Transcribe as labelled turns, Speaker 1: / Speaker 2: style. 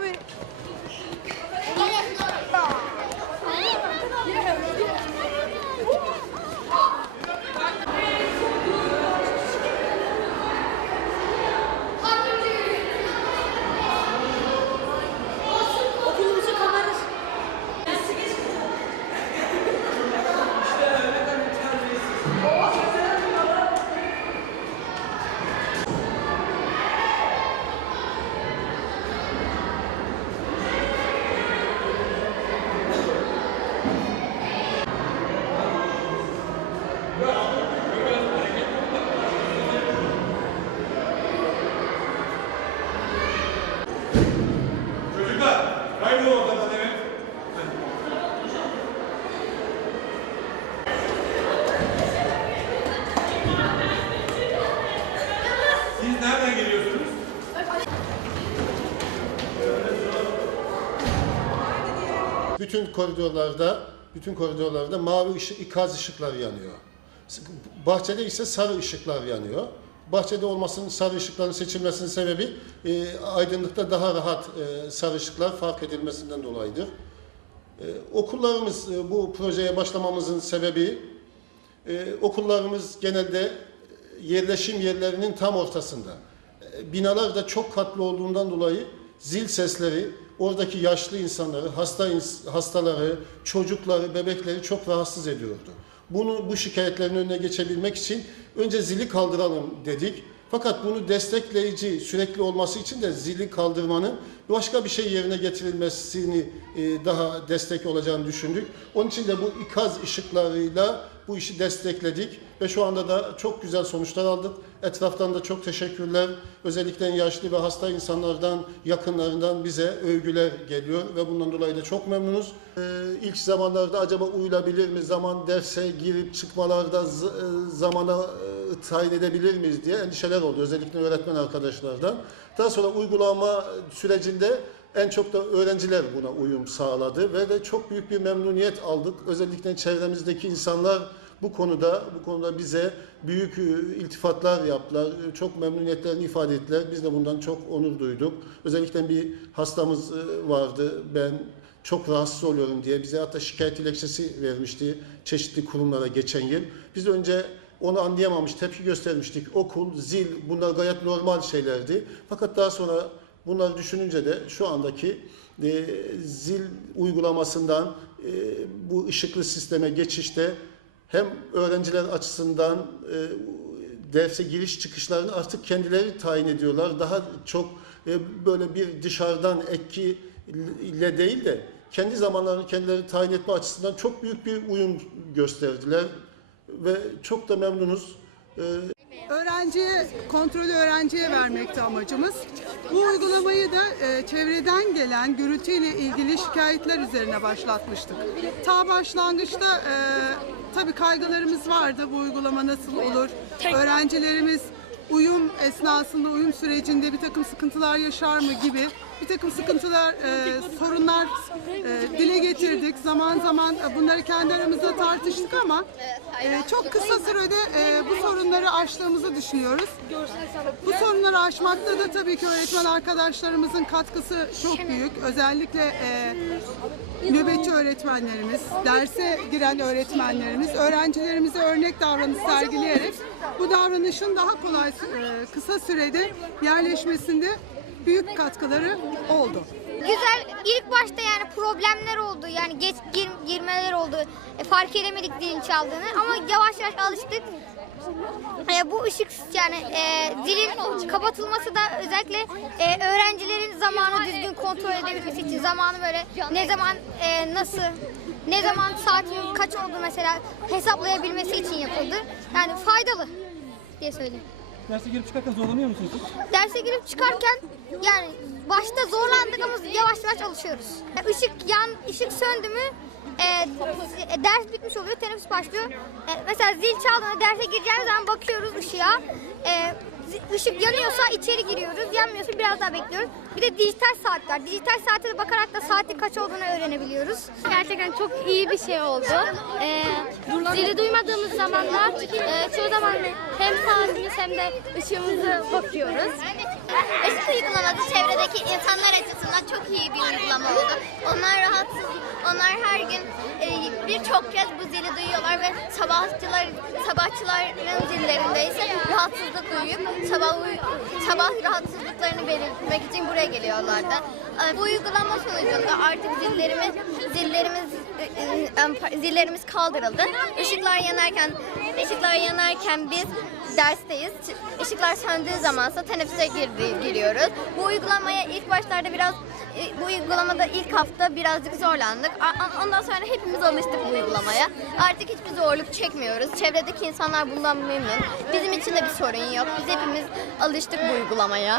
Speaker 1: Gaby. Bütün koridorlarda bütün koridorlarda mavi ışık, ikaz ışıklar yanıyor. Bahçede ise sarı ışıklar yanıyor. Bahçede olmasının sarı ışıkların seçilmesinin sebebi e, aydınlıkta daha rahat e, sarı ışıklar fark edilmesinden dolayıdır. E, okullarımız e, bu projeye başlamamızın sebebi e, okullarımız genelde e, yerleşim yerlerinin tam ortasında. E, binalar da çok katlı olduğundan dolayı zil sesleri oradaki yaşlı insanları, hasta hastaları, çocukları, bebekleri çok rahatsız ediyordu. Bunu bu şikayetlerin önüne geçebilmek için önce zili kaldıralım dedik. Fakat bunu destekleyici, sürekli olması için de zili kaldırmanın başka bir şey yerine getirilmesini e, daha destek olacağını düşündük. Onun için de bu ikaz ışıklarıyla bu işi destekledik ve şu anda da çok güzel sonuçlar aldık. Etraftan da çok teşekkürler. Özellikle yaşlı ve hasta insanlardan, yakınlarından bize övgüler geliyor ve bundan dolayı da çok memnunuz. Ee, ilk zamanlarda acaba uyulabilir mi? Zaman derse girip çıkmalarda e, zamana e, tayin edebilir miyiz diye endişeler oldu. Özellikle öğretmen arkadaşlardan. Daha sonra uygulama sürecinde en çok da öğrenciler buna uyum sağladı ve de çok büyük bir memnuniyet aldık. Özellikle çevremizdeki insanlar bu konuda bu konuda bize büyük e, iltifatlar yaptılar. E, Çok memnuniyetlerini ifade ettiler. Biz de bundan çok onur duyduk. Özellikle bir hastamız e, vardı. Ben çok rahatsız oluyorum diye bize hatta şikayet dilekçesi vermişti çeşitli kurumlara geçen yıl. Biz önce onu anlayamamış, tepki göstermiştik. Okul, zil bunlar gayet normal şeylerdi. Fakat daha sonra bunları düşününce de şu andaki e, zil uygulamasından e, bu ışıklı sisteme geçişte hem öğrenciler açısından e, derse giriş çıkışlarını artık kendileri tayin ediyorlar. Daha çok e, böyle bir dışarıdan etki ile değil de kendi zamanlarını kendileri tayin etme açısından çok büyük bir uyum gösterdiler ve çok da memnunuz. E,
Speaker 2: Öğrenciye, kontrolü öğrenciye vermekti amacımız. Bu uygulamayı da e, çevreden gelen gürültüyle ilgili şikayetler üzerine başlatmıştık. Ta başlangıçta e, tabii kaygılarımız vardı. Bu uygulama nasıl olur? Öğrencilerimiz uyum esnasında, uyum sürecinde bir takım sıkıntılar yaşar mı gibi bir takım sıkıntılar, e, sorunlar e, dile getirdik. Zaman zaman e, bunları kendi aramızda tartıştık ama e, çok kısa sürede e, bu sorunları aştığımızı düşünüyoruz. Bu sorunları aşmakta da tabii ki öğretmen arkadaşlarımızın katkısı çok büyük. Özellikle e, nöbetçi öğretmenlerimiz, derse giren öğretmenlerimiz, öğrencilerimize örnek davranış sergileyerek bu davranışın daha kolay e, kısa sürede yerleşmesinde büyük katkıları oldu.
Speaker 3: Güzel. İlk başta yani problemler oldu. Yani geç gir- girmeler oldu. E, fark edemedik dilin çaldığını ama yavaş yavaş alıştık. E, bu ışık yani e, zilin kapatılması da özellikle e, öğrencilerin zamanı düzgün kontrol edebilmesi için zamanı böyle ne zaman e, nasıl ne zaman saatin kaç oldu mesela hesaplayabilmesi için yapıldı. Yani faydalı diye söyleyeyim.
Speaker 4: Derse girip çıkarken zorlanıyor musunuz?
Speaker 3: Derse girip çıkarken yani başta zorlandık ama yavaş yavaş alışıyoruz. Işık yan ışık söndü mü e, ders bitmiş oluyor, teneffüs başlıyor. E, mesela zil çaldığında derse gireceğimiz zaman bakıyoruz ışığa. E, ışık yanıyorsa içeri giriyoruz, yanmıyorsa biraz daha bekliyoruz. Bir de dijital saat var. Dijital saate de bakarak da saatin kaç olduğunu öğrenebiliyoruz.
Speaker 5: Gerçekten çok iyi bir şey oldu. Ee, zili duymadığımız zamanlar e, çoğu zaman hem saatimiz hem de ışığımızı bakıyoruz.
Speaker 3: Işık uygulaması çevredeki insanlar açısından çok iyi bir uygulama oldu. Onlar rahatsız, onlar her gün e, birçok kez bu zili duyuyorlar ve sabahçılar, sabahçıların zillerinde ise rahatsızlık duyup sabah sabah rahatsızlıklarını belirtmek için buraya geliyorlardı. E, Bu uygulama sonucunda artık zillerimiz zillerimiz e, e, zillerimiz kaldırıldı. Işıklar yanarken ışıklar yanarken biz dersteyiz. Işıklar söndüğü zamansa teneffüse girdi, giriyoruz. Bu uygulamaya ilk başlarda biraz e, bu uygulamada ilk hafta birazcık zorlandık. Ondan sonra hepimiz alıştık bu uygulamaya. Artık hiçbir zorluk çekmiyoruz. Çevredeki insanlar bundan memnun. Bizim için de bir sorun yok. Biz hepimiz alıştık bu uygulamaya.